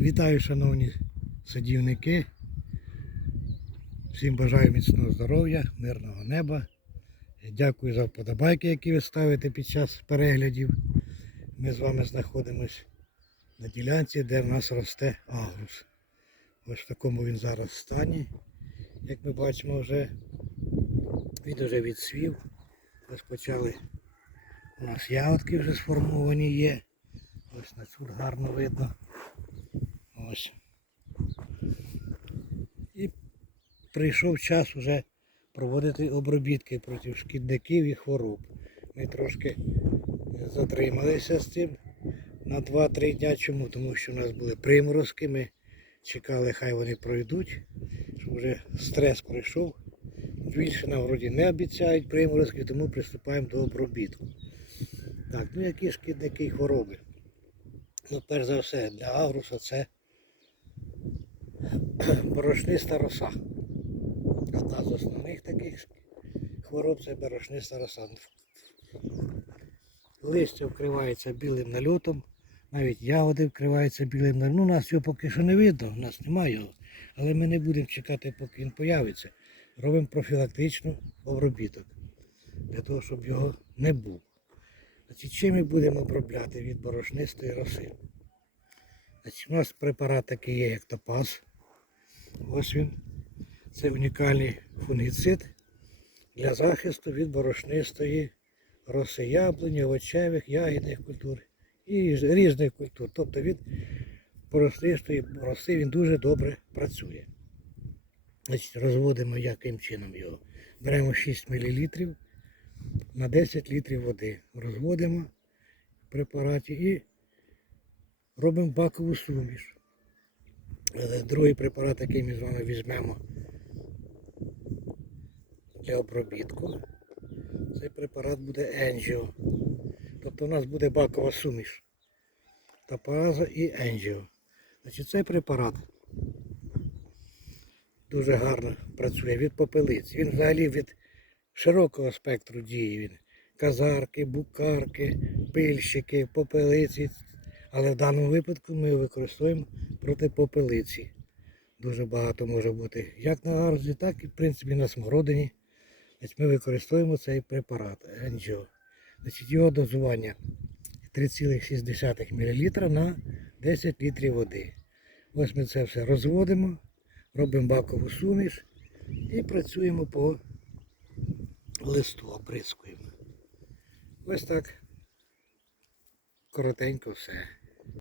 Вітаю, шановні садівники. Всім бажаю міцного здоров'я, мирного неба. Дякую за вподобайки, які ви ставите під час переглядів. Ми з вами знаходимось на ділянці, де в нас росте агрус. Ось в такому він зараз стані. Як ми бачимо, вже він вже відсвів. Ось почали у нас ягодки вже сформовані є. Ось на тут гарно видно. Ось. І прийшов час вже проводити обробітки проти шкідників і хвороб. Ми трошки затрималися з цим на 2-3 дня. Чому? Тому що у нас були приморозки, ми чекали, хай вони пройдуть, щоб вже стрес пройшов. Більше на вроді не обіцяють приморозки, тому приступаємо до обробітку. Так, ну які шкідники і хвороби? Ну, перш за все, для агруса це борошниста роса. Одна з основних таких хвороб це борошниста роса. Листя вкривається білим нальотом, навіть ягоди вкриваються білим нальотом. Ну, нас його поки що не видно, у нас немає його. Але ми не будемо чекати, поки він появиться. Робимо профілактичну обробіток для того, щоб його не було. Значить, чим ми будемо обробляти від борошнистої роси? Значить, у нас препарат такий є, як топаз. Ось він. Це унікальний фунгіцид для захисту від борошнистої роси яблуні, овочевих, ягідних культур і різних культур. Тобто від борошнистої роси він дуже добре працює. Значить, розводимо яким чином його. Беремо 6 мл на 10 літрів води. Розводимо в препараті і робимо бакову суміш. Е, Другий препарат, який ми з вами візьмемо для обробітку, цей препарат буде Енджіо. Тобто у нас буде бакова суміш. Топаза і Енджіо. Значить, цей препарат дуже гарно працює від попелиць. Він взагалі від широкого спектру дії. Він казарки, букарки, пильщики, попелиці. Але в даному випадку ми використовуємо проти попелиці. Дуже багато може бути як на гарзі, так і в принципі на смородині. Ми використовуємо цей препарат Енджіо. Його дозування 3,6 мл на 10 літрів води. Ось ми це все розводимо, робимо бакову суміш і працюємо по листу, оприскуємо. Ось так коротенько все.